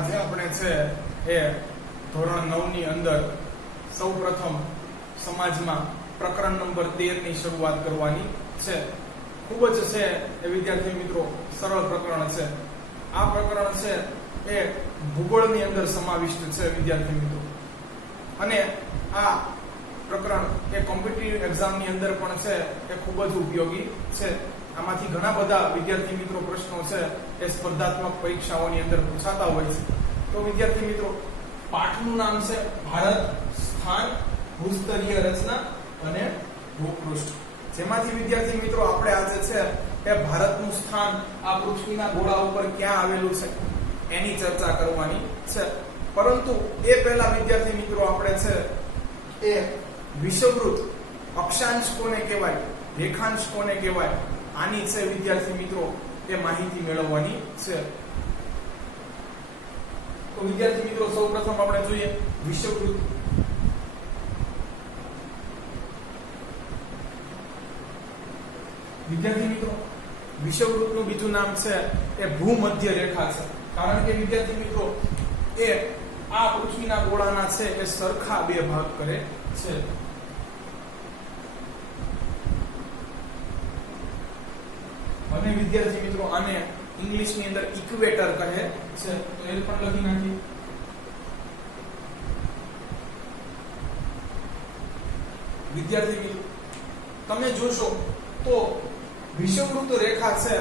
આજે આપણે છે એ ધોરણ 9 ની અંદર સૌપ્રથમ સમાજમાં પ્રકરણ નંબર 13 ની શરૂઆત કરવાની છે. ખૂબ જ છે એ વિદ્યાર્થી મિત્રો સરળ પ્રકરણ છે. આ પ્રકરણ છે એ ભૂગોળની અંદર સમાવિષ્ટ છે વિદ્યાર્થી મિત્રો, અને આ પ્રકરણ એ કોમ્પિટિટિવ એક્ઝામની અંદર પણ છે એ ખૂબ જ ઉપયોગી છે. આમાંથી ઘણા બધા વિદ્યાર્થી મિત્રો પ્રશ્નો છે એ સ્પર્ધાત્મક પરીક્ષાઓની અંદર પૂછાતા હોય છે. તો વિદ્યાર્થી મિત્રો પાઠનું નામ છે ભારત સ્થાન ભૂસ્તરીય રચના અને ભૂપૃષ્ઠ, જેમાંથી વિદ્યાર્થી મિત્રો આપણે આજે છે એ ભારતનું સ્થાન આ પૃથ્વીના ગોળા ઉપર ક્યાં આવેલું છે એની ચર્ચા કરવાની છે. પરંતુ એ પહેલા વિદ્યાર્થી મિત્રો આપણે છે એ વિષુવવૃત્ત અક્ષાંશ કોને કહેવાય, રેખાંશ કોને કહેવાય, આની છે વિદ્યાર્થી મિત્રો એ માહિતી મેળવવાની છે. તો વિદ્યાર્થી મિત્રો સૌપ્રથમ આપણે જોઈએ વિષુવવૃત્ત. વિદ્યાર્થી મિત્રો વિષુવવૃત્તનું બીજું નામ છે એ ભૂમધ્ય રેખા છે, કારણ કે વિદ્યાર્થી મિત્રો એ આ પૃથ્વીના ગોળાના છે એ સરખા બે ભાગ કરે છે. અને વિદ્યાર્થી મિત્રો આને ઇંગ્લિશની અંદર ઇક્વેટર કહે છે, તો એ પણ લખી નાખી. વિદ્યાર્થી મિત્રો તમે જોશો તો વિષુવવૃત્ત રેખા છે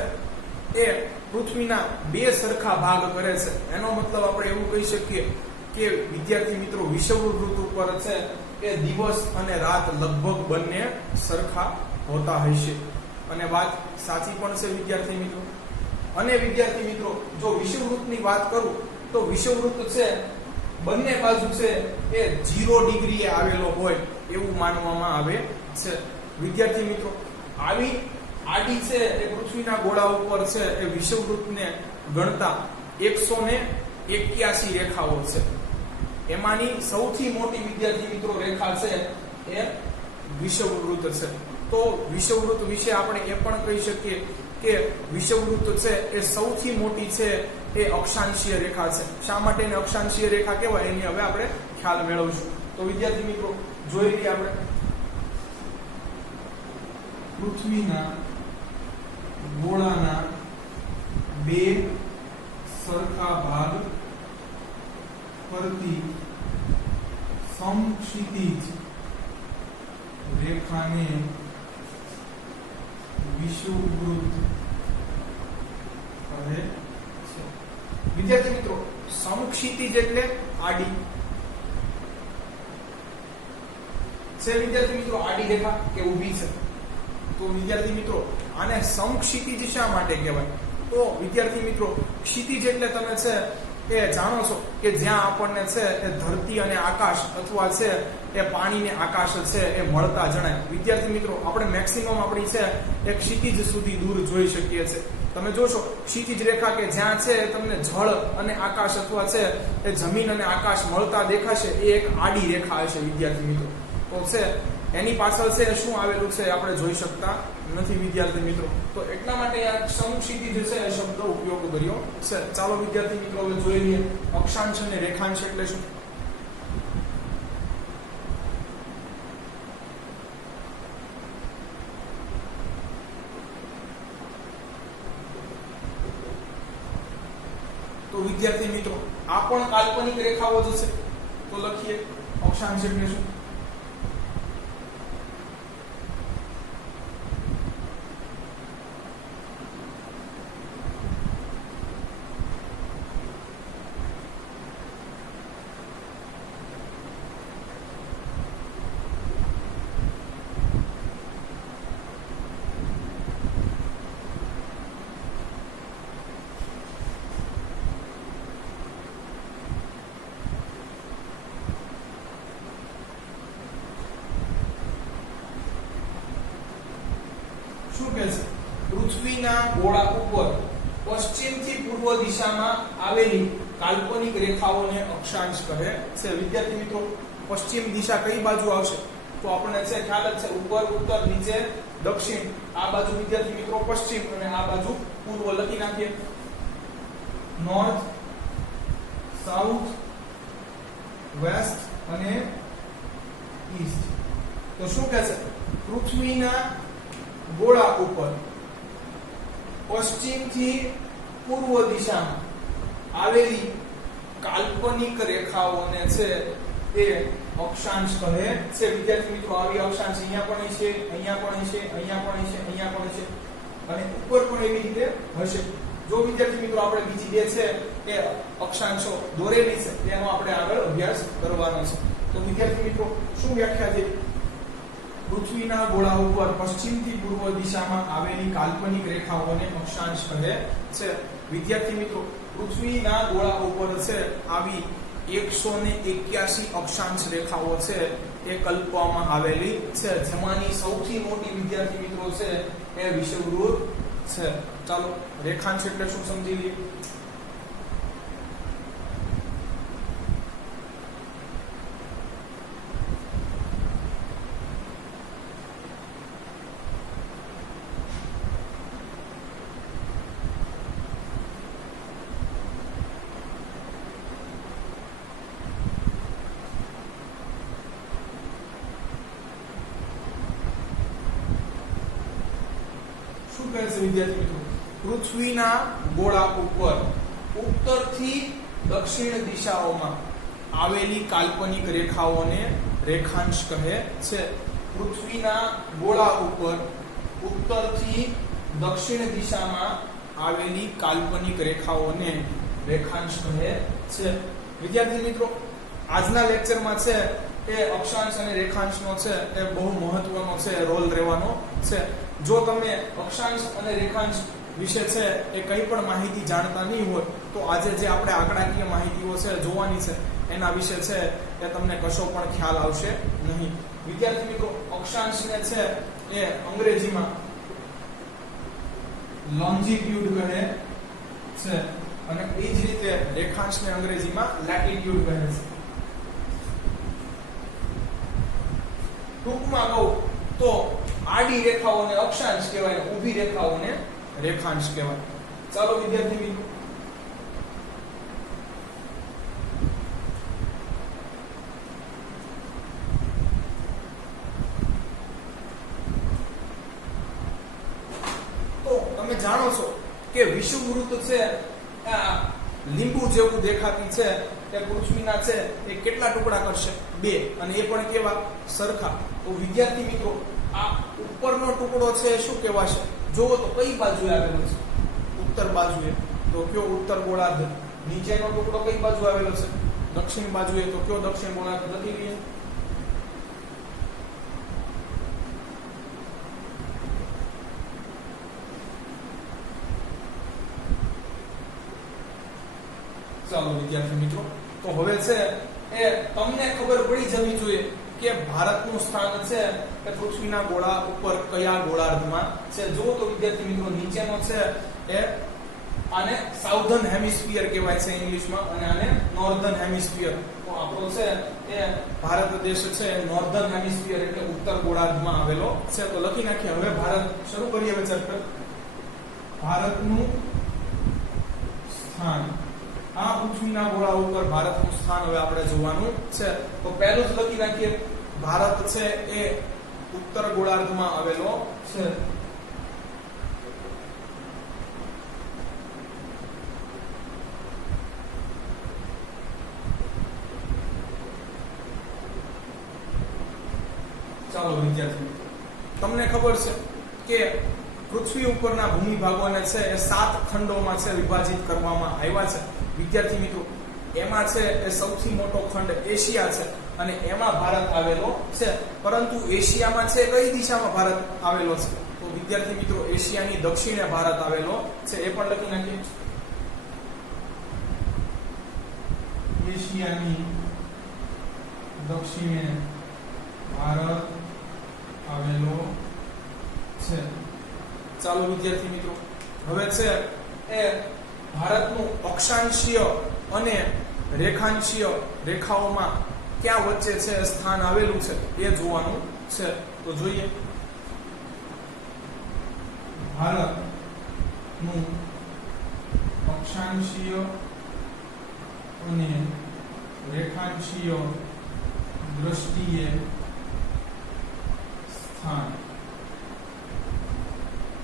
એ પૃથ્વીના બે સરખા ભાગ કરે છે. એનો મતલબ આપણે એવું કહી શકીએ કે વિદ્યાર્થી મિત્રો વિષુવવૃત્ત ઉપર છે એ દિવસ અને રાત લગભગ બંને સરખા હોતા હશે, અને વાત સાચી પણ છે વિદ્યાર્થી મિત્રો. અને વિદ્યાર્થી મિત્રો જો વિષુવવૃત્તની વાત કરું તો વિષુવવૃત્ત છે બંને બાજુ છે એ 0 ડિગ્રીએ આવેલો હોય એવું માનવામાં આવે છે. વિદ્યાર્થી મિત્રો આવી આડી છે એ પૃથ્વીના ગોળા ઉપર છે એ વિષુવવૃત્તને ગણતા 181 રેખાઓ છે. એમાંની સૌથી મોટી વિદ્યાર્થી મિત્રો રેખા છે એ વિષુવવૃત્ત છે. તો વિષુવવૃત્ત વિશે આપણે એ પણ કહી શકીએ કે વિષુવવૃત્ત છે એ સૌથી મોટી છે એ અક્ષાંશીય રેખા છે. શા માટે એને અક્ષાંશીય રેખા કહેવાય એની હવે આપણે ખ્યાલ મેળવશું. તો વિદ્યાર્થી મિત્રો જોઈ લઈએ આપણે પૃથ્વીના ગોળાના બે સરખા ભાગ પરથી સમક્ષિતિજ રેખાને વિષુવવૃત્ત કહે છે. વિદ્યાર્થી મિત્રો સમક્ષિતિજ એટલે આડી છે. વિદ્યાર્થી મિત્રો આડી રેખા કે ઊભી છે. તો વિદ્યાર્થી મિત્રો આને સમક્ષિતિજ શા માટે કહેવાય? તો વિદ્યાર્થી મિત્રો ક્ષિતિજ એટલે તમે છે એ જાણો છો કે જ્યાં આપણને છે એ ધરતી અને આકાશ અથવા છે એ પાણી ને આકાશ છે એ મળતા જણાય. વિદ્યાર્થી મિત્રો આપણે મેક્સિમમ આપણી છે એ ક્ષિતિજ સુધી દૂર જોઈ શકીએ છીએ. તમે જોશો ક્ષિતિજ રેખા કે જ્યાં છે તમને જળ અને આકાશ અથવા છે એ જમીન અને આકાશ મળતા દેખાશે એ એક આડી રેખા હશે વિદ્યાર્થી મિત્રો. તો છે એની પાછળ છે શું આવેલું છે આપણે જોઈ શકતા નથી વિદ્યાર્થી મિત્રો. તો એટલા માટે આ સમક્ષિતિજ છે એ શબ્દ ઉપયોગ કર્યો છે. ચાલો વિદ્યાર્થી મિત્રો હવે જોઈ લઈએ અક્ષાંશ અને રેખાંશ એટલે શું. તો વિદ્યાર્થી મિત્રો આ પણ કાલ્પનિક રેખાઓ જ છે. તો લખીએ અક્ષાંશ એટલે શું. શું કહે છે? પૃથ્વીના ગોળા ઉપર પશ્ચિમથી પૂર્વ દિશામાં આવેલી કાલ્પનિક રેખાઓને અક્ષાંશ કહે છે. વિદ્યાર્થી મિત્રો પશ્ચિમ દિશા કઈ બાજુ આવશે? તો આપણને છે ખ્યાલ જ છે ઉપર, ઉત્તર, નીચે, દક્ષિણ. આ બાજુ વિદ્યાર્થી મિત્રો પશ્ચિમ અને આ બાજુ પૂર્વ લખી નાખીએ. નોર્થ, સાઉથ, વેસ્ટ અને ઈસ્ટ. તો શું કહે છે? પૃથ્વીના ગોળા ઉપર પશ્ચિમથી પૂર્વ દિશામાં આવેલી કાલ્પનિક રેખાઓને છે એ અક્ષાંશ કહે છે. વિદ્યાર્થી મિત્રો, આવી અક્ષાંશ અહીંયા પણ છે, અહીંયા પણ છે, અહીંયા પણ છે, અહીંયા પણ છે અને ઉપર પણ એવી રીતે હશે. જો વિદ્યાર્થી મિત્રો આપણે બીજી બે છે એ અક્ષાંશો દોરેલી છે તેનો આપણે આગળ અભ્યાસ કરવાનો છે. તો વિદ્યાર્થી મિત્રો શું વ્યાખ્યા છે? પૃથ્વીના ગોળા ઉપર પશ્ચિમથી પૂર્વ દિશામાં આવેલી કાલ્પનિક રેખાઓને અક્ષાંશ કહે છે. વિદ્યાર્થી મિત્રો, પૃથ્વીના ગોળા ઉપર છે આવી 181 અક્ષાંશ રેખાઓ છે એ કલ્પવામાં આવેલી છે, જેમાંની સૌથી મોટી વિદ્યાર્થી મિત્રો છે એ વિષુવવૃત્ત છે. ચાલો રેખાંશ એટલે શું સમજી લઈએ. વિદ્યાર્થી મિત્રો, પૃથ્વીના ગોળા ઉપર ઉત્તરથી દક્ષિણ દિશાઓમાં આવેલી કાલ્પનિક રેખાઓને રેખાંશ કહે છે. પૃથ્વીના ગોળા ઉપર ઉત્તરથી દક્ષિણ દિશામાં આવેલી કાલ્પનિક રેખાઓને રેખાંશ કહે છે. વિદ્યાર્થી મિત્રો, આજના લેક્ચરમાં છે એ અક્ષાંશ અને રેખાંશનો છે એ બહુ મહત્વનો છે રોલ રહેવાનો છે. જો તમે અક્ષાંશ અને રેખાંશ વિશે છે એ કંઈ પણ માહિતી જાણતા નહીં હોય તો આજે જે આપણે આંકડાકીય માહિતીઓ છે જોવાની છે એના વિશે છે એ તમને કશો પણ ખ્યાલ આવશે નહીં. વિદ્યાર્થી મિત્રો, અક્ષાંશને છે એ અંગ્રેજીમાં લોન્જીટ્યુડ કહે છે અને એ જ રીતે રેખાંશને અંગ્રેજીમાં લેટિટ્યુડ કહે છે. ટૂંકમાં કહું તો આડી રેખાઓને અક્ષાંશ કહેવાય, ઊભી રેખાઓને રેખાંશ કહેવાય. ચાલો વિદ્યાર્થી મિત્રો, તો તમે જાણો છો કે વિષુવવૃત્ત છે આ લીંબુ જેવું દેખાતી છે એ પૃથ્વીના છે એ કેટલા ટુકડા કરશે? 2, અને એ પણ કેવા? સરખા. તો વિદ્યાર્થી મિત્રો, આ ઉપરનો ટુકડો છે શું કહેવાશે? જોવો તો કઈ બાજુએ આવેલો છે? ઉત્તર બાજુએ. તો કયો ઉત્તર ગોળાર્ધ? નીચેનો ટુકડો કઈ બાજુ આવેલો છે? દક્ષિણ બાજુએ. તો કયો દક્ષિણ ગોળાર્ધ? લખી લઈએ. ચાલો વિદ્યાર્થી મિત્રો, તો હવે છે એ તમને ખબર પડી જવી જોઈએ કે ભારતનું સ્થાન છે એ પૃથ્વીના ગોળા ઉપર કયા ગોળાર્ધમાં છે. જો તો વિદ્યાર્થી મિત્રો, નીચેનો છે એ આને સાઉધર્ન હેમિસ્ફિયર કહેવાય છે ઇંગ્લિશમાં અને આને નોર્ધર્ન હેમિસ્ફિયર. તો આપણો છે એ ભારત દેશ છે નોર્ધર્ન હેમિસ્ફિયર એટલે ઉત્તર ગોળાર્ધમાં આવેલો છે. તો લખી નાખીએ. હવે ભારત શરૂ કરીએ હવે ચેપ્ટર. ભારતનું સ્થાન. આ પૃથ્વીના ગોળા ઉપર ભારતનું સ્થાન હવે આપણે જોવાનું છે. તો પહેલું જ લખી નાખીએ, ભારત છે એ ઉત્તર ગોળાર્ધમાં આવેલો છે. ચાલો વિદ્યાર્થી, તમને ખબર છે કે પૃથ્વી ઉપરના ભૂમિ ભાગોને છે એ 7 ખંડોમાં છે વિભાજિત કરવામાં આવ્યા છે. વિદ્યાર્થી મિત્રો, એમાં છે એ સૌથી મોટો ખંડ એશિયા છે અને એમાં ભારત આવેલો છે. પરંતુ એશિયામાં છે કઈ દિશામાં ભારત આવેલો છે? તો વિદ્યાર્થી મિત્રો, એશિયાની દક્ષિણે ભારત આવેલો છે. એ પણ લખી નાખીએ. એશિયાની દક્ષિણે ભારત આવેલો છે. ચાલો વિદ્યાર્થી મિત્રો, હવે છે એ ભારતનું અક્ષાંશીય અને રેખાંશીય રેખાઓમાં ક્યાં વચ્ચે છે સ્થાન આવેલું છે એ જોવાનું છે. તો જોઈએ. ભારતનું અક્ષાંશીય અને રેખાંશીય દ્રષ્ટિએ સ્થાન.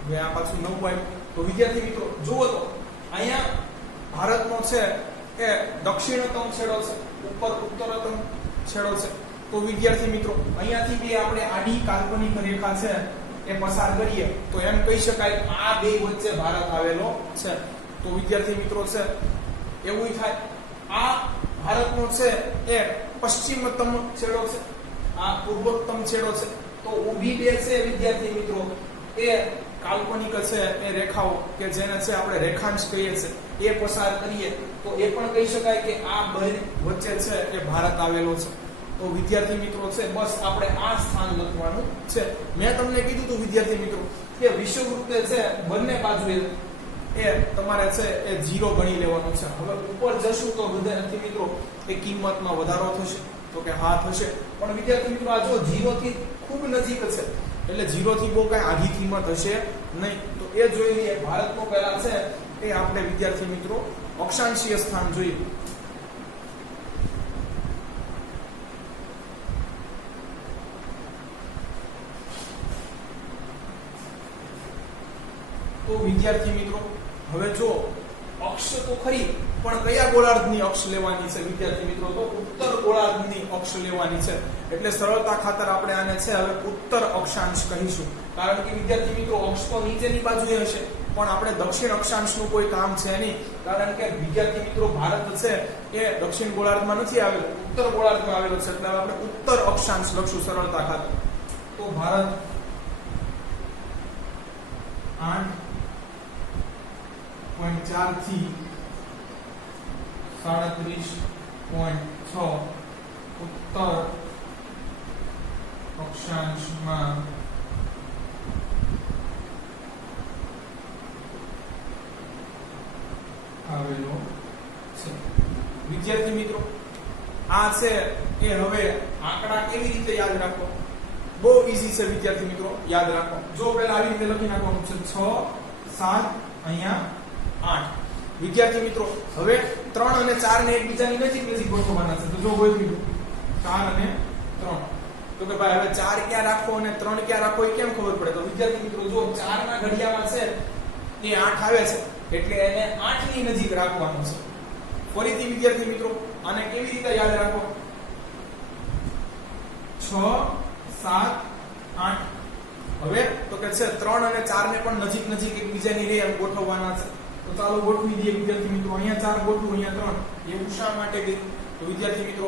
હવે આ પાછું 9 પોઈન્ટ. તો વિદ્યાર્થી મિત્રો જુઓ તો અહીંયા ભારતનો છે એ દક્ષિણતમ છેડો છે, ઉપર ઉત્તરતમ છેડો છે. તો વિદ્યાર્થી મિત્રો અહીંયાથી બે આપણે આડી કાલ્પનિક રેખા છે એ પસાર કરીએ તો એમ કહી શકાય આ બે વચ્ચે ભારત આવેલો છે. તો વિદ્યાર્થી મિત્રો છે એવું થાય આ ભારતનો છે એ પશ્ચિમતમ છેડો છે, આ પૂર્વોત્તમ છેડો છે. તો ઊભી બે છે વિદ્યાર્થી મિત્રો એ કાલ્પનિક છે એ રેખાઓ કે જેને છે આપણે રેખાંશ કહીએ છીએ એ પસાર કરીએ તો એ પણ કહી શકાય કે આ બે વચ્ચે છે એ ભારત આવેલો છે. તો વિદ્યાર્થી મિત્રો છે બસ આપણે આ સ્થાન લખવાનું છે. મેં તમને કીધું હતું વિદ્યાર્થી મિત્રો કે વિષુવવૃત્તે છે બંને બાજુએ એ તમારે છે એ 0 ગણી લેવાનું છે. હવે ઉપર જશું તો વિદ્યાર્થી મિત્રો એ કિંમતમાં વધારો થશે, તો કે હા થશે. પણ વિદ્યાર્થી મિત્રો આ જો 0 થી ખૂબ નજીક છે એટલે 0 થી બહુ કઈ આઘી કિંમત હશે નહીં. તો એ જોઈ લઈએ. ભારતનો પહેલા છે એ આપણે વિદ્યાર્થી મિત્રો અક્ષાંશીય સ્થાન જોઈએ. તો વિદ્યાર્થી મિત્રો હવે જો અક્ષ તો ખરી પણ કયા ગોળાર્ધની અક્ષ લેવાની છે વિદ્યાર્થી મિત્રો? તો ઉત્તર ગોળાર્ધની અક્ષ લેવાની છે. એટલે સરળતા ખાતર આપણે આને છે હવે ઉત્તર અક્ષાંશ કહીશું. કારણ કે વિદ્યાર્થી મિત્રો અક્ષ તો નીચેની બાજુએ હશે પણ આપણે દક્ષિણ અક્ષાંશનું કોઈ કામ છે નહીં. કારણ કે વિદ્યાર્થી મિત્રો ભારત છે એ દક્ષિણ ગોળાર્ધમાં નથી આવેલો, ઉત્તર ગોળાર્ધમાં આવેલો છે. એટલે આપણે ઉત્તર અક્ષાંશ લખશું સરળતા ખાતર. તો ભારત 8.4 થી 37.6 ઉત્તર અક્ષાંશમાં આવેલો છે. વિદ્યાર્થી મિત્રો આ છે કે હવે આંકડા કેવી રીતે યાદ રાખો? બહુ ઈઝી છે વિદ્યાર્થી મિત્રો, યાદ રાખો. જો પહેલા આવી રીતે લખી નાખવાનું છે 6 7 અહીંયા 8. વિદ્યાર્થી મિત્રો હવે 3 અને 4 ને એકબીજાની નજીક ગોઠવવાના છે. તો જો ગોઠવી 4 અને 3. તો કે ભાઈ હવે 4 ક્યાં રાખવો અને 3 ક્યાં રાખવો એ કેમ ખબર પડે? તો વિદ્યાર્થી મિત્રો જો 4 ના ઘડિયામાં છે એ 8 આવે છે એટલે એને 8 ની નજીક રાખવાનું છે. ફરીથી વિદ્યાર્થી મિત્રો આને કેવી રીતે યાદ રાખો? 6 7 8. હવે તો કે છે 3 અને 4 ને પણ નજીક એકબીજાની રે એમ ગોઠવવાના છે. તો ચાલો ગોઠવી દઈએ વિદ્યાર્થી મિત્રો. અહીંયા 4 ગોઠવું, અહીંયા 3. એવું શા માટે કીધું? તો વિદ્યાર્થી મિત્રો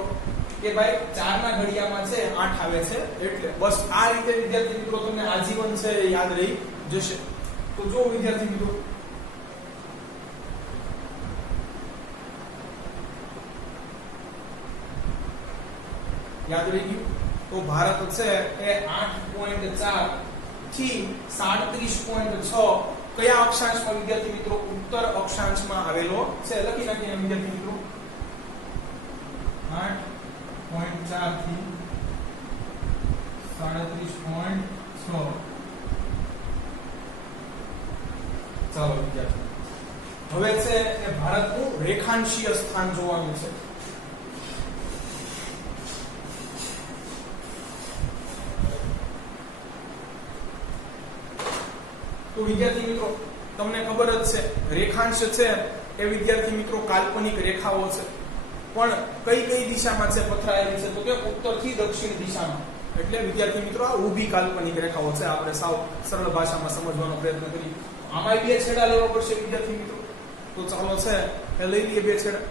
કે ભાઈ 4 ના ઘડિયામાં છે 8 આવે છે એટલે બસ આ રીતે વિદ્યાર્થી મિત્રો તમને આજીવન છે યાદ રહી જશે. તો જો વિદ્યાર્થી મિત્રો યાદ રહી ગયું. તો ભારત છે એ 8.4 થી 37.6 કયા અક્ષાંશમાં વિદ્યાર્થી મિત્રો? ઉત્તર અક્ષાંશમાં આવેલો છે. લખી નાખીએ વિદ્યાર્થી મિત્રો 8.4 થી 37.6. ચાલો વિદ્યાર્થી હવે છે એ ભારતનું રેખાંશીય સ્થાન જોવાનું છે. તો વિદ્યાર્થી મિત્રો તમને ખબર જ છે રેખાંશ છે એ વિદ્યાર્થી મિત્રો કાલ્પનિક રેખાઓ છે. પણ કઈ દિશામાં છે પથરાયેલી છે? તો કે ઉત્તરથી દક્ષિણ દિશામાં. એટલે વિદ્યાર્થી મિત્રો આ ઊભી કાલ્પનિક રેખાઓ છે. આપણે સાવ સરળ ભાષામાં સમજવાનો પ્રયત્ન કરીએ. આમાં બે છેડા લેવા પડશે વિદ્યાર્થી મિત્રો. તો ચાલો છે એ લઈ લઈએ બે છેડા.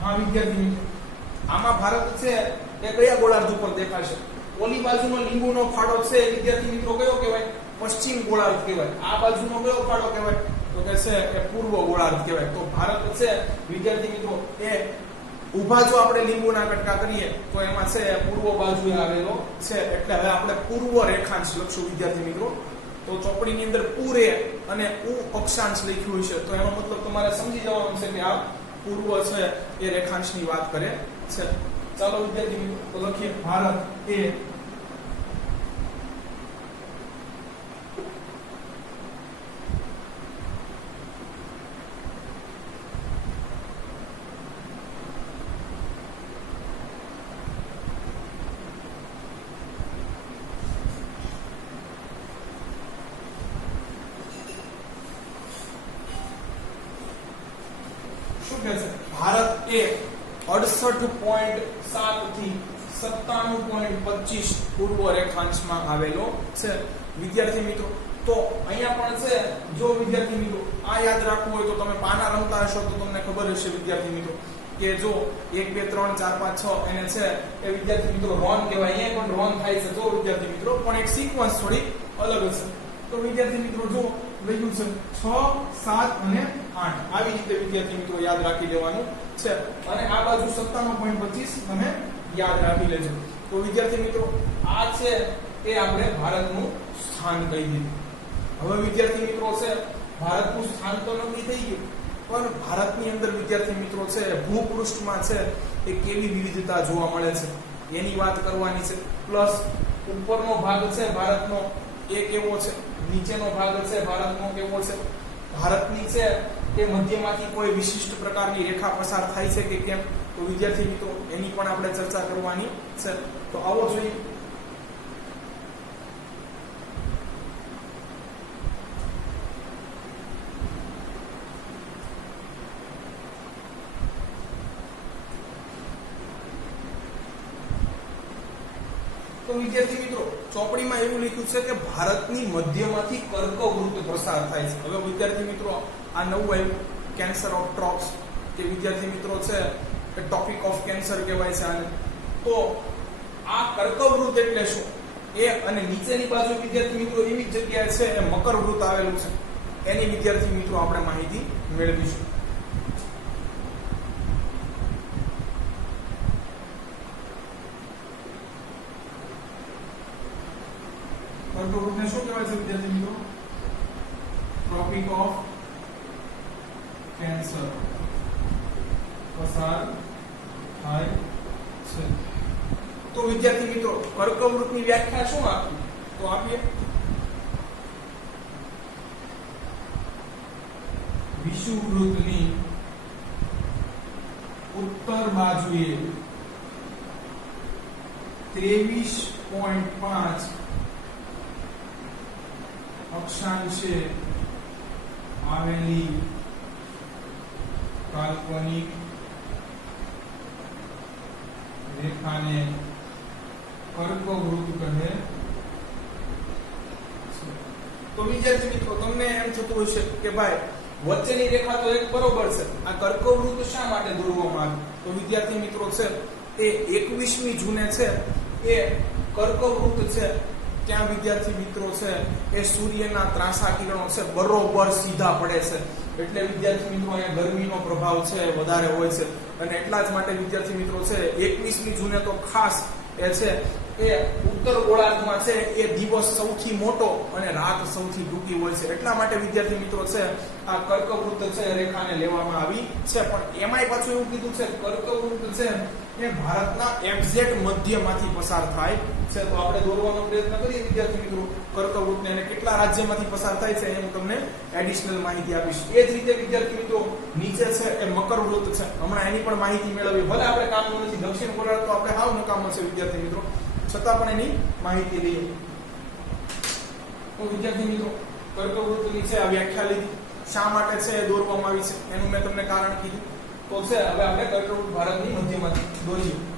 હા વિદ્યાર્થી મિત્રો આમાં ભારત છે એ કયા ગોળાર્ધ ઉપર દેખાશે? ઓલી બાજુનો લીંબુનો ફાળો છે વિદ્યાર્થી મિત્રો કયો કહેવાય? પશ્ચિમ ગોળાર્ધ કહેવાય. આ બાજુનો કયો ફાળો કહેવાય? તો કે છે એ પૂર્વ ગોળાર્ધ કહેવાય. તો ભારત છે વિદ્યાર્થી મિત્રો એ ઊભા જો આપણે લીંબુના કટકા કરીએ તો એમાં છે પૂર્વ બાજુએ આવેલો છે. એટલે હવે આપણે પૂર્વ રેખાંશ લખશું વિદ્યાર્થી મિત્રો. તો ચોપડીની અંદર પૂરે અને ઉ અક્ષાંશ લખ્યું છે તો એનો મતલબ તમારે સમજી જવાનું છે કે આ પૂર્વ છે એ રેખાંશની વાત કરે છે. ચાલો વિદ્યાર્થી મિત્રો તો લખીએ ભારત એ શું કહે છે ભારત એ 68.7 થી 97.25 પૂર્વ રેખાંશમાં આવેલો છે વિદ્યાર્થી મિત્રો તો અહીંયા પણ છે જો વિદ્યાર્થી મિત્રો આ યાદ રાખવું હોય તો તમે પાના રમતા હશો તો તમને ખબર હશે વિદ્યાર્થી મિત્રો કે જો 1 2 3 4 5 6 એને છે એ વિદ્યાર્થી મિત્રો રોન કહેવાય અહીંયા પણ રોન થાય છે તો વિદ્યાર્થી મિત્રો પણ એક સિક્વન્સ થોડી અલગ હશે તો વિદ્યાર્થી મિત્રો જો લખ્યું છે 6 7 અને 8 આવી રીતે વિદ્યાર્થી મિત્રો યાદ રાખી લેવાનું છે અને આ બાજુ 97.25 તમે યાદ રાખી લેજો તો વિદ્યાર્થી મિત્રો આ છે એ આપણે ભારતનું સ્થાન કહી દીધું હવે વિદ્યાર્થી મિત્રો છે ભારતનું સ્થાન તો નક્કી થઈ ગયું પણ ભારતની અંદર વિદ્યાર્થી મિત્રો છે ભૂપૃષ્ઠમાં છે એ કેવી વિવિધતા જોવા મળે છે એની વાત કરવાની છે પ્લસ ઉપરનો ભાગ છે ભારતનો એ કેવો છે નીચેનો ભાગ છે ભારતનો કેવો છે ભારતની છે એ મધ્યમાંથી કોઈ વિશિષ્ટ પ્રકારની રેખા પસાર થાય છે કે કેમ તો વિદ્યાર્થી મિત્રો એની પણ આપણે ચર્ચા કરવાની છે તો આવો જોઈએ તો વિદ્યાર્થી મિત્રો ચોપડીમાં એવું લખ્યું છે કે ભારતની મધ્યમાંથી કર્કવૃત્ત પ્રસાર થાય છે હવે વિદ્યાર્થી મિત્રો આ નવું આવ્યું કેન્સર ઓફ ટ્રોપ્સ કે વિદ્યાર્થી મિત્રો છે કે ટોપિક ઓફ કેન્સર કહેવાય છે આને તો આ કર્કવૃત્ત એટલે શું એ અને નીચેની બાજુ વિદ્યાર્થી મિત્રો એવી જગ્યાએ છે એ મકરવૃત્ત આવેલું છે એની વિદ્યાર્થી મિત્રો આપણે માહિતી મેળવીશું કર્કવૃત્તને શું કહેવાય છે વિદ્યાર્થી મિત્રો ટ્રોપિક ઓફ કેન્સર પસાર થાય છે તો વિદ્યાર્થી મિત્રો કર્કવૃત્તની વ્યાખ્યા શું આપી તો આપીએ વિષુવવૃત્તની ઉત્તર બાજુએ 23.5 અક્ષાંશે આવેલી કાલ્પનિક રેખાને કર્કવૃત્ત કહે છે તો વિદ્યાર્થી મિત્રો તમને એમ થતું હશે કે ભાઈ વચ્ચેની રેખા તો એક બરોબર છે આ કર્કવૃત્ત શા માટે દોરવામાં આવ્યું તો વિદ્યાર્થી મિત્રો છે એ 21મી જૂને છે એ કર્કવૃત્ત છે ત્યાં વિદ્યાર્થી મિત્રો છે એ સૂર્યના ત્રાંસા કિરણો છે બરોબર સીધા પડે છે એટલે વિદ્યાર્થી મિત્રો અહીંયા ગરમીનો પ્રભાવ છે વધારે હોય છે અને એટલા જ માટે વિદ્યાર્થી મિત્રો છે 21મી જૂને તો ખાસ એ છે એ ઉત્તર ગોળાર્ધમાં છે એ દિવસ સૌથી મોટો અને રાત સૌથી ટૂંકી હોય છે એટલા માટે વિદ્યાર્થી મિત્રો છે આ કર્કવૃત્ત છે રેખાને લેવામાં આવી છે પણ એમાંય પાછું એવું કીધું છે કર્કવૃત્ત છે એ ભારતના એક્ઝેક્ટ મધ્યમાંથી પસાર થાય છે તો આપણે દોરવાનો પ્રયત્ન કરીએ વિદ્યાર્થી મિત્રો કર્કવૃત્તને અને કેટલા રાજ્યમાંથી પસાર થાય છે એ હું તમને એડિશનલ માહિતી આપીશ એ જ રીતે વિદ્યાર્થી મિત્રો નીચે છે એ મકરવૃત્ત છે હમણાં એની પણ માહિતી મેળવવી ભલે આપણે કામનું નથી દક્ષિણ ગોળાર્ધ તો આપણે હાવ નકામો છે વિદ્યાર્થી મિત્રો છતાં પણ એની માહિતી લઈએ તો વિદ્યાર્થી મિત્રો કર્કવૃત્તની છે આ વ્યાખ્યા લીધી શા માટે છે એ દોરવામાં આવી છે એનું મેં તમને કારણ કીધું તો છે હવે આપણે કર્કવૃત્ત ભારતની મધ્યમાંથી દોરીએ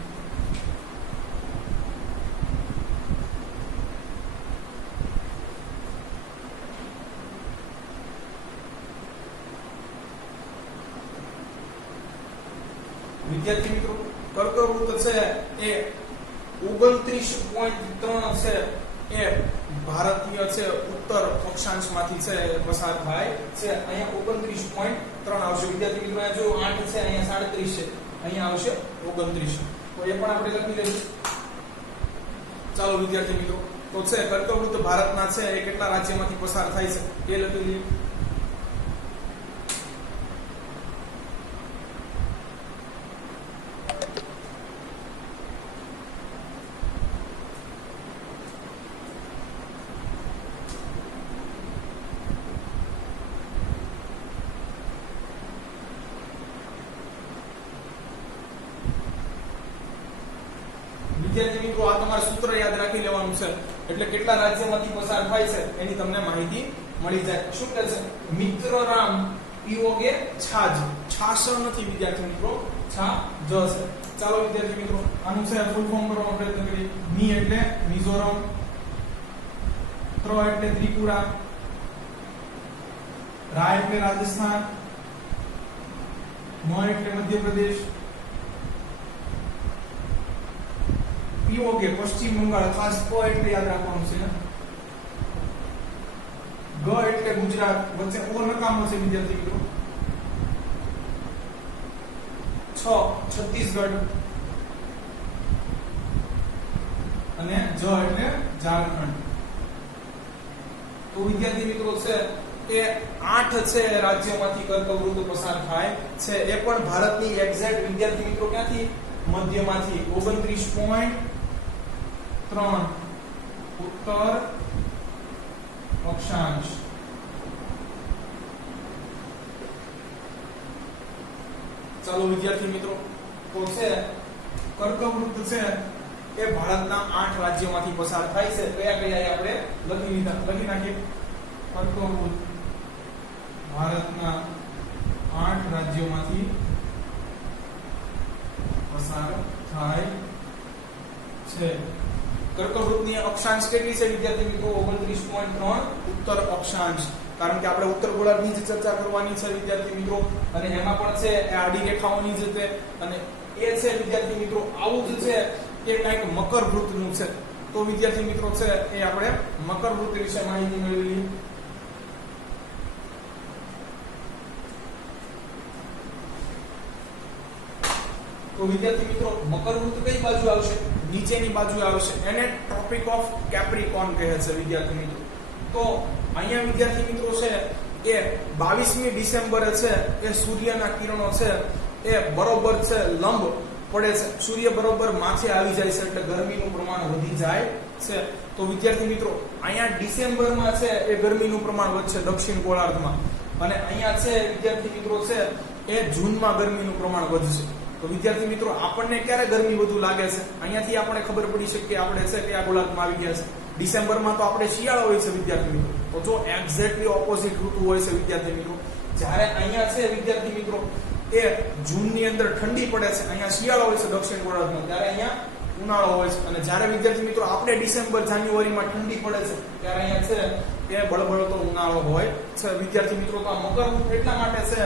વિદ્યાર્થી મિત્રો કર્કવૃત્ત છે એ 29.3 છે એ ભારતીય છે ઉત્તર અક્ષાંશમાંથી છે પસાર થાય છે અહીંયા 29.3 આવશે વિદ્યાર્થી મિત્રો અહીંયા જો 8 છે અહીંયા 37 છે અહીંયા આવશે 29 તો એ પણ આપણે લખી લઈશું ચાલો વિદ્યાર્થી મિત્રો તો છે કર્કવૃત્ત ભારતના છે એ કેટલા રાજ્યમાંથી પસાર થાય છે એ લખી લઈએ વિદ્યાર્થી મિત્રો આ તમારે સૂત્ર યાદ રાખી લેવાનું છે એટલે કેટલા રાજ્યમાંથી પસાર થાય છે એની તમને માહિતી મળી જાય શું કહે છે મિત્રરામ પીઓગે છાજ, છાશ નથી વિદ્યાર્થી મિત્રો, છા જ છે. ચાલો વિદ્યાર્થી મિત્રો આનું છે ફૂલ ફોર્મ કરવાનો પ્રયત્ન કરીએ. મી એટલે મિઝોરમ, ત્ર એટલે ત્રિપુરા, રા એટલે રાજસ્થાન, મ એટલે મધ્યપ્રદેશ, પીઓકે પશ્ચિમ બંગાળ, ખાસ પ એટલે યાદ રાખવાનું છે, ગ એટલે ગુજરાત, વચ્ચે ઓ નકામો છે વિદ્યાર્થી મિત્રો, છ છત્તીસગઢ અને જ એટલે ઝારખંડ. તો વિદ્યાર્થી મિત્રો છે એ 8 છે રાજ્યોમાંથી કર્કવૃત પસાર થાય છે. એ પણ ભારતની એક્ઝેક્ટ વિદ્યાર્થી મિત્રો ક્યાંથી? મધ્યમાંથી. 29.3 ઉત્તર અક્ષાંશ. ચાલો વિદ્યાર્થી મિત્રો તો છે કર્કવૃત છે એ ભારતના 8 રાજ્યોમાંથી પસાર થાય છે. કયા કયા આપણે લખી નાખીએ. કર્કવૃત ભારતના 8 રાજ્યોમાંથી પસાર થાય છે. કર્કવૃતની અક્ષાંશ કેટલી છે વિદ્યાર્થી મિત્રો? 29.3 ઉત્તર અક્ષાંશ. કારણ કે આપણે ઉત્તર ગોળાર્ધની જ ચર્ચા કરવાની છે વિદ્યાર્થી મિત્રો, અને એમાં પણ છે એ આડી રેખાઓની જ છે, અને એ છે વિદ્યાર્થી મિત્રો આવું જ છે કે કંઈક મકરવૃતનું છે. તો વિદ્યાર્થી મિત્રો છે એ આપણે મકરવૃત વિશે માહિતી મેળવી. તો વિદ્યાર્થી મિત્રો મકરવૃત કઈ બાજુ આવશે? નીચેની બાજુ આવશે. એને ટ્રોપિક ઓફ કેપ્રિકોન કહે છે વિદ્યાર્થી મિત્રો. તો અહીંયા વિદ્યાર્થી મિત્રો છે એ 22મી ડિસેમ્બરે છે એ સૂર્યના કિરણો છે એ બરોબર છે લંબ પડે છે, સૂર્ય બરોબર માથે આવી જાય છે, એટલે ગરમીનું પ્રમાણ વધી જાય છે. તો વિદ્યાર્થી મિત્રો અહીંયા ડિસેમ્બરમાં છે એ ગરમીનું પ્રમાણ વધશે દક્ષિણ ગોળાર્ધમાં, અને અહીંયા છે વિદ્યાર્થી મિત્રો છે એ જૂનમાં ગરમીનું પ્રમાણ વધશે. તો વિદ્યાર્થી મિત્રો આપણને ક્યારે ગરમી વધુ લાગે છે? અહીંયાથી આપણે ખબર પડી શકે કે આપણે છે કયા ગોળાર્ધમાં આવી ગયા છે. ડિસેમ્બરમાં તો આપણે શિયાળો હોય છે વિદ્યાર્થી મિત્રો. તો જો એક્ઝેક્ટલી ઓપોઝિટ ઋતુ હોય છે વિદ્યાર્થી મિત્રો. જ્યારે અહીંયા છે વિદ્યાર્થી મિત્રો એ જૂનની અંદર ઠંડી પડે છે, અહીંયા શિયાળો હોય છે દક્ષિણ ગોળાર્ધમાં, ત્યારે અહીંયા ઉનાળો હોય છે. અને જ્યારે વિદ્યાર્થી મિત્રો આપણે ડિસેમ્બર જાન્યુઆરીમાં ઠંડી પડે છે ત્યારે અહીંયા છે એ બળબળતો ઉનાળો હોય છે વિદ્યાર્થી મિત્રો. તો આ મકરવૃત એટલા માટે છે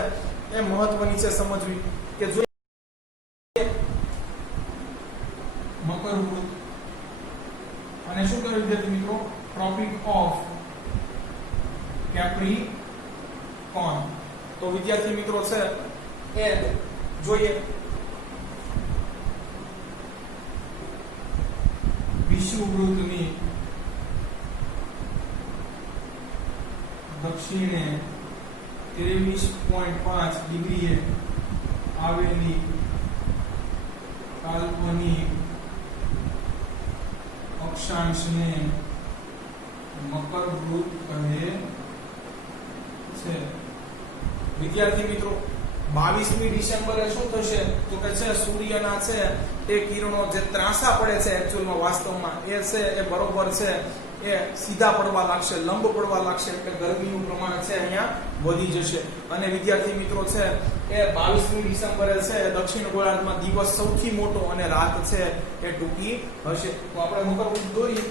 એ મહત્વની છે સમજવી કે જો મકરવૃત અને શું કહ્યું વિદ્યાર્થી મિત્રો? Tropic of Capricorn. તો વિદ્યાર્થી મિત્રો છે એ જોઈએ વિષુવવૃત્તની દક્ષિણે 23.5 ડિગ્રીએ આવેલી કાલ્પનિક અક્ષાંશને મકરવૃત્ત કહે છે. વિદ્યાર્થી મિત્રો 22મી ડિસેમ્બરે શું થશે? તો કે છે સૂર્યના છે એ કિરણો જે ત્રાંસા પડે છે એકચ્યુઅલમાં વાસ્તવમાં એ છે એ બરોબર છે એ સીધા પડવા લાગશે, લંબ પડવા લાગશે, એટલે ગરમીનું પ્રમાણ છે અહીંયા વધી જશે. અને વિદ્યાર્થી મિત્રો છે એ 22મી ડિસેમ્બરે છે દક્ષિણ ગોળાર્ધમાં દિવસ સૌથી મોટો અને રાત છે એ ટૂંકી હશે. તો આપણે મકરવૃત્ત દોરીએ.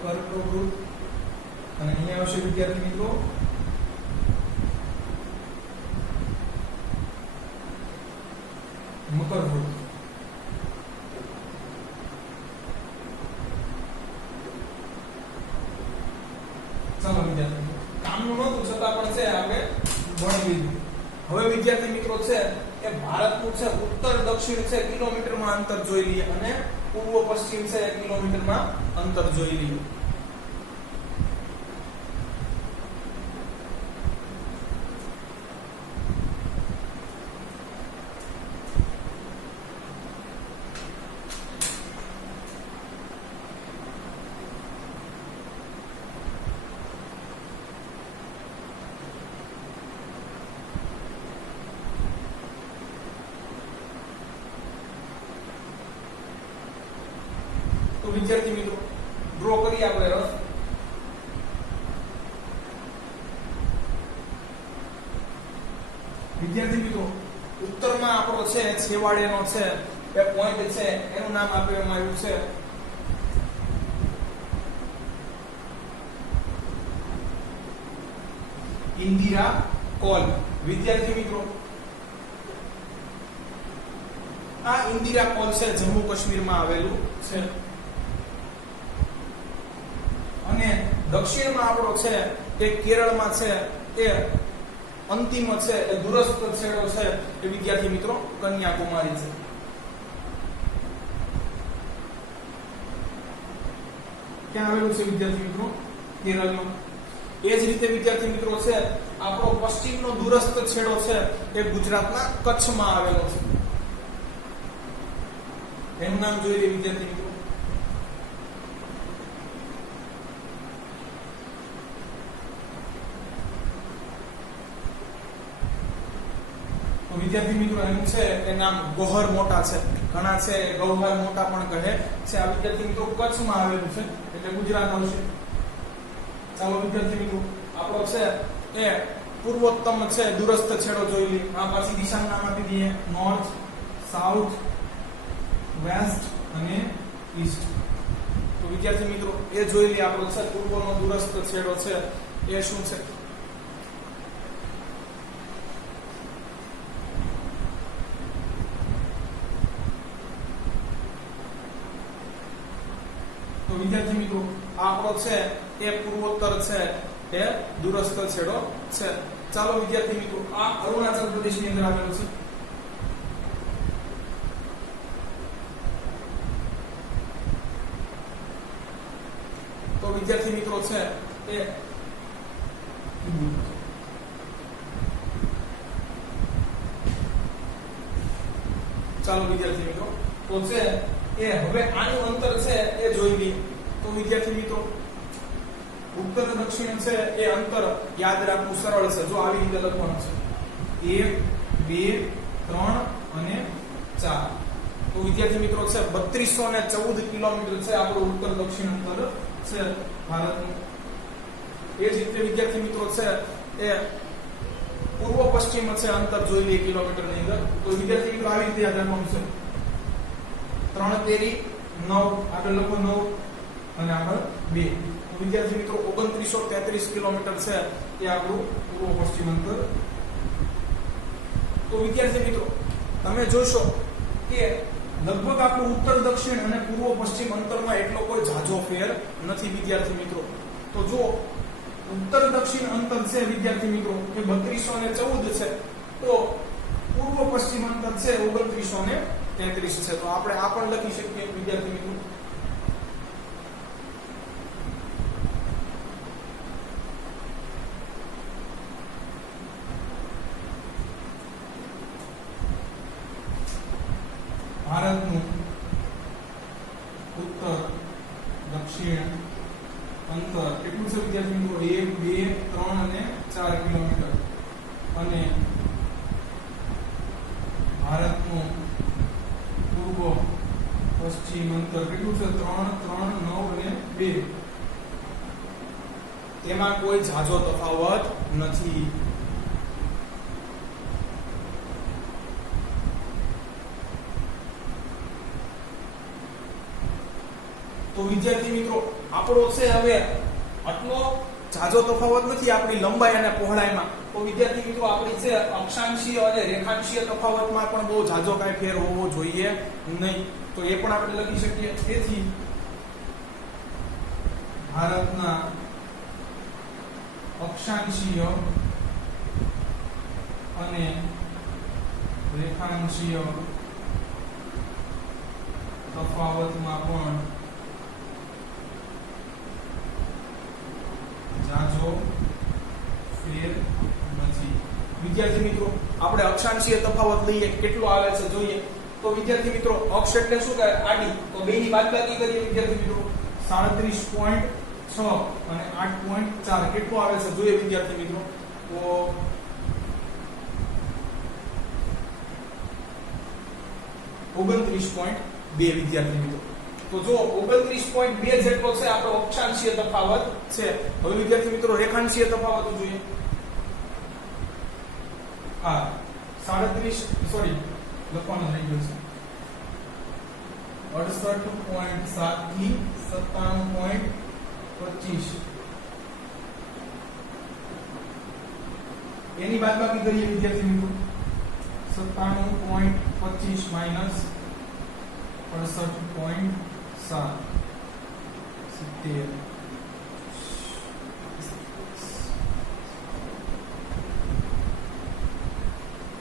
કર્કવૃત્ત અને અહીંયા આવશે વિદ્યાર્થી મિત્રો મકરવૃત્ત. ચાલો વિદ્યાર્થી કામનું નહોતું છતાં પણ છે આપણે ભણી લીધું. હવે વિદ્યાર્થી મિત્રો છે એ ભારતનું છે ઉત્તર દક્ષિણ છે કિલોમીટરમાં અંતર જોઈ લઈએ, અને પૂર્વ પશ્ચિમ છે કિલોમીટરમાં અંતર જોઈ લઈએ. તો વિદ્યાર્થી મિત્રો ડ્રો કરીએ આપણે રફ. વિદ્યાર્થી મિત્રો ઉત્તરમાં આપણો છે છેવાડેનો છે એ પોઈન્ટ છે એનું નામ આપવામાં આવ્યું છે ઇન્દિરા કોલ. વિદ્યાર્થી મિત્રો આ ઇન્દિરા કોલ છે જમ્મુ કાશ્મીરમાં આવેલું છે અને દક્ષિણમાં આપણો છે એ કેરળમાં છે એ અંતિમ છે એ દૂરસ્થ છેડો છે એ વિદ્યાર્થી મિત્રો કન્યાકુમારી છે. ક્યાં આવેલું છે વિદ્યાર્થી મિત્રો? કેરળમાં. એ જ રીતે વિદ્યાર્થી મિત્રો છે આપણો પશ્ચિમનો દૂરસ્થ છેડો છે એ ગુજરાતના કચ્છમાં આવેલો છે. એનું નામ જોઈ લે વિદ્યાર્થી મિત્રો. વિદ્યાર્થી મિત્રો એનું છે એ નામ ગોહર મોટા છે. ઘણા છે ગૌહર મોટા પણ કહે છે. આ વિદ્યાર્થી મિત્રો કચ્છમાં આવેલું છે એટલે ગુજરાત આવશે. ચાલો વિદ્યાર્થી મિત્રો આપણો છે એ પૂર્વોત્તમ છે દૂરસ્થ છેડો જોઈ લઈએ. આ પાછી દિશાનું નામ આપી દઈએ નોર્થ, સાઉથ, વેસ્ટ અને ઈસ્ટ. તો વિદ્યાર્થી મિત્રો એ જોઈ લઈએ આપણો છે પૂર્વનો દૂરસ્થ છેડો છે એ શું છે? તો વિદ્યાર્થી મિત્રો આપણો છે એ પૂર્વોત્તર છે એ દૂરસ્થ છેડો છે. ચાલો વિદ્યાર્થી મિત્રો આ અરુણાચલ પ્રદેશની અંદર આવેલું છે. તો વિદ્યાર્થી મિત્રો છે એ ચાલો વિદ્યાર્થી મિત્રો તો છે એ હવે આનું અંતર છે એ જોઈ લઈએ. તો વિદ્યાર્થી મિત્રો ઉત્તર દક્ષિણ છે એ અંતર યાદ રાખવું સરળ છે. જો આવી રીતે લખવાનું છે 1 2 3 અને 4. તો વિદ્યાર્થી મિત્રો છે 3214 કિલોમીટર છે આપણું ઉત્તર દક્ષિણ અંતર છે ભારતનું. એ જ રીતે વિદ્યાર્થી મિત્રો છે એ પૂર્વ પશ્ચિમ છે અંતર જોઈ લઈએ કિલોમીટરની અંદર. તો વિદ્યાર્થી મિત્રો આવી રીતે યાદ રાખવાનું છે 3 તેરી 9 આગળ લખો 9 અને આગળ 2. તો વિદ્યાર્થી મિત્રો 2933 કિલોમીટર છે એ આપણું પૂર્વ પશ્ચિમ અંતર. તો વિદ્યાર્થી મિત્રો તમે જોશો કે લગભગ આપણું ઉત્તર દક્ષિણ અને પૂર્વ પશ્ચિમ અંતરમાં એટલો કોઈ ઝાઝો ફેર નથી વિદ્યાર્થી મિત્રો. તો જો ઉત્તર દક્ષિણ અંતર છે વિદ્યાર્થી મિત્રો એ 3214 છે તો પૂર્વ પશ્ચિમ અંતર છે 2933 છે. તો આપણે આ પણ લખી શકીએ વિદ્યાર્થી મિત્રો. ભારતનું ઉત્તર દક્ષિણ અંતર કેટલું છે વિદ્યાર્થી મિત્રો? 1 2 3 અને 4 કિલોમીટર. અને ભારતનું પૂર્વ પશ્ચિમ અંતર કેટલું છે? 3 3 9 અને 2. તેમાં કોઈ ઝાઝો તફાવત નથી. તો વિદ્યાર્થી મિત્રો આપણો છે હવે આટલો ઝાઝો તફાવત નથી આપણી લંબાઈ અને પહોળાઈમાં. તો વિદ્યાર્થી મિત્રો આપણી છે અક્ષાંશીય અને રેખાંશીય તફાવતમાં પણ બહુ ઝાઝો કાંઈ ફેર હોવો જોઈએ નહીં. તો એ પણ આપણે લખી શકીએ. તેથી ભારતના અક્ષાંશીય અને રેખાંશીય તફાવતમાં પણ ઝાઝો ફેર નથી. વિદ્યાર્થી મિત્રો આપણે અક્ષાંશીય તફાવત લઈએ કેટલો આવે છે જોઈએ. તો વિદ્યાર્થી મિત્રો અક્ષ એટલે શું કહે? આડી. તો બે ની બાદબાકી કરીએ વિદ્યાર્થી મિત્રો 37.6 અને 8.4 કેટલો આવે છે જોઈએ વિદ્યાર્થી મિત્રો. તો 29.2 વિદ્યાર્થી મિત્રો. તો જો 29.2 જેટલો છે આપણો અક્ષાંશીય તફાવત છે. હવે વિદ્યાર્થી મિત્રો રેખાંશીય તફાવત જોઈએ. આ 37 સોરી લખવાનું રહી ગયું છે 68.7 થી 97.25 એની બાદબાકી કરીએ વિદ્યાર્થી મિત્રો 97.25 માઈનસ 68.7 70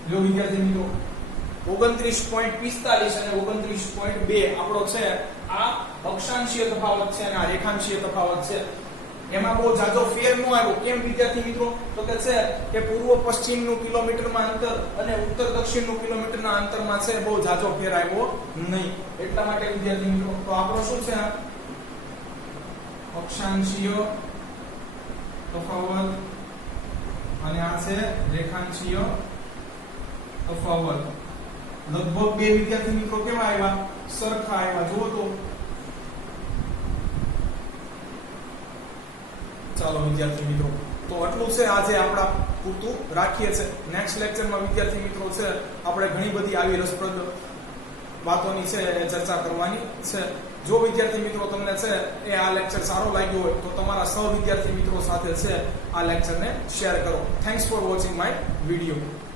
જો વિદ્યાર્થી મિત્રો 29.45 અને 29.2 આપણો છે આ અક્ષાંશીય તફાવત છે અને આ રેખાંશીય તફાવત છે એમાં બહુ જાજો ફેર ન આવ્યો કેમ વિદ્યાર્થી મિત્રો તો કે છે કે પૂર્વ પશ્ચિમ નું કિલોમીટરમાં અંતર અને ઉત્તર દક્ષિણ નું કિલોમીટરના અંતરમાં છે બહુ જાજો ફેર આવ્યો નહીં એટલા માટે વિદ્યાર્થી મિત્રો તો આપણો શું છે અક્ષાંશીય તફાવત અને આ છે રેખાંશીય તફાવત લગભગ બે વિદ્યાર્થી મિત્રો કેવા આવ્યા સરખા આવ્યા જુઓ તો ચાલો વિદ્યાર્થી મિત્રો તો આટલું છે આજે આપણા પૂરતું રાખીએ છે નેક્સ્ટ લેક્ચરમાં વિદ્યાર્થી મિત્રો છે આપણે ઘણી બધી આવી રસપ્રદ વાતોની છે ચર્ચા કરવાની છે જો વિદ્યાર્થી મિત્રો તમને છે એ આ લેક્ચર સારો લાગ્યો હોય તો તમારા સહ વિદ્યાર્થી મિત્રો સાથે છે આ લેક્ચરને શેર કરો thanks for watching my video